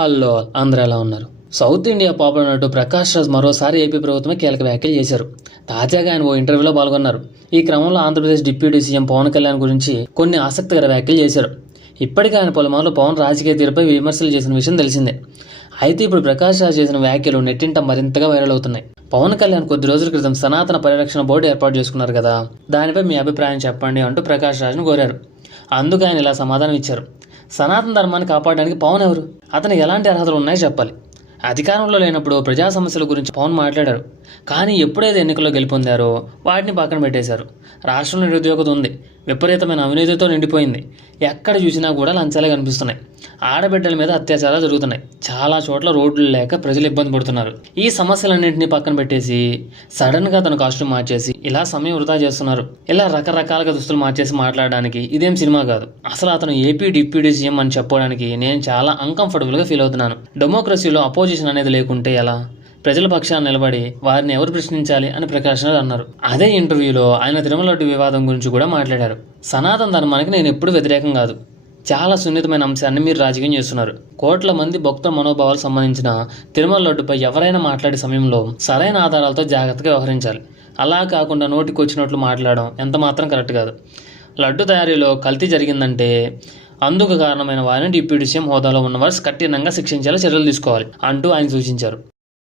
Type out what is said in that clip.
Hello, అందరూ ఎలా ఉన్నారు? సౌత్ ఇండియా పాపులర్ నటుడు ప్రకాష్ రాజ్ మరోసారి ఏపీ ప్రభుత్వమే కీలక వ్యాఖ్యలు చేశారు. తాజాగా ఆయన ఓ ఇంటర్వ్యూలో పాల్గొన్నారు. ఈ క్రమంలో ఆంధ్రప్రదేశ్ డిప్యూటీ సీఎం పవన్ కళ్యాణ్ గురించి కొన్ని ఆసక్తికర వ్యాఖ్యలు చేశారు. ఇప్పటికే ఆయన పలుమార్లు పవన్ రాజకీయ తీరుపై విమర్శలు చేసిన విషయం తెలిసిందే. అయితే ఇప్పుడు ప్రకాష్ రాజ్ చేసిన వ్యాఖ్యలు నెట్టింట మరింతగా వైరల్ అవుతున్నాయి. పవన్ కళ్యాణ్ కొద్ది రోజుల క్రితం సనాతన పరిరక్షణ బోర్డు ఏర్పాటు చేసుకున్నారు కదా, దానిపై మీ అభిప్రాయం చెప్పండి అంటూ ప్రకాష్ రాజ్ను కోరారు. అందుకు ఆయన ఇలా సమాధానం ఇచ్చారు. సనాతన ధర్మాన్ని కాపాడడానికి పవన్ ఎవరు? అతనికి ఎలాంటి అర్హతలు ఉన్నాయో చెప్పాలి. అధికారంలో లేనప్పుడు ప్రజా సమస్యల గురించి పవన్ మాట్లాడారు. కానీ ఎప్పుడైతే ఎన్నికల్లో గెలుపొందారో వాటిని పక్కన పెట్టేశారు. రాష్ట్రంలో నిరుద్యోగత ఉంది, విపరీతమైన అవినీతితో నిండిపోయింది. ఎక్కడ చూసినా కూడా లంచాలే కనిపిస్తున్నాయి. ఆడబిడ్డల మీద అత్యాచారాలు జరుగుతున్నాయి. చాలా చోట్ల రోడ్లు లేక ప్రజలు ఇబ్బంది పడుతున్నారు. ఈ సమస్యలన్నింటినీ పక్కన పెట్టేసి సడన్గా తన కాస్ట్యూమ్ మార్చేసి ఇలా సమయం వృధా చేస్తున్నారు. ఇలా రకరకాలుగా దుస్తులు మార్చేసి మాట్లాడడానికి ఇదేం సినిమా కాదు. అసలు అతను ఏపీ డిప్యూటీ సీఎం అని చెప్పడానికి నేను చాలా అన్కంఫర్టబుల్గా ఫీల్ అవుతున్నాను. డెమోక్రసీలో అపోజిషన్ అనేది లేకుంటే ఎలా? ప్రజల పక్షాన్ని నిలబడి వారిని ఎవరు ప్రశ్నించాలి అని ప్రకాష్ రాజ్ అన్నారు. అదే ఇంటర్వ్యూలో ఆయన తిరుమల లడ్డు వివాదం గురించి కూడా మాట్లాడారు. సనాతన ధర్మానికి నేను ఎప్పుడూ వ్యతిరేకం కాదు. చాలా సున్నితమైన అంశాన్ని మీరు రాజకీయం చేస్తున్నారు. కోట్ల మంది భక్తుల మనోభావాలకు సంబంధించిన తిరుమల లడ్డుపై ఎవరైనా మాట్లాడే సమయంలో సరైన ఆధారాలతో జాగ్రత్తగా వ్యవహరించాలి. అలా కాకుండా నోటికి వచ్చినట్లు మాట్లాడడం ఎంత మాత్రం కరెక్ట్ కాదు. లడ్డు తయారీలో కల్తీ జరిగిందంటే అందుకు కారణమైన వారిని డిప్యూటీ సీఎం హోదాలో ఉన్నవారు కఠినంగా శిక్షించేలా చర్యలు తీసుకోవాలి అంటూ ఆయన సూచించారు.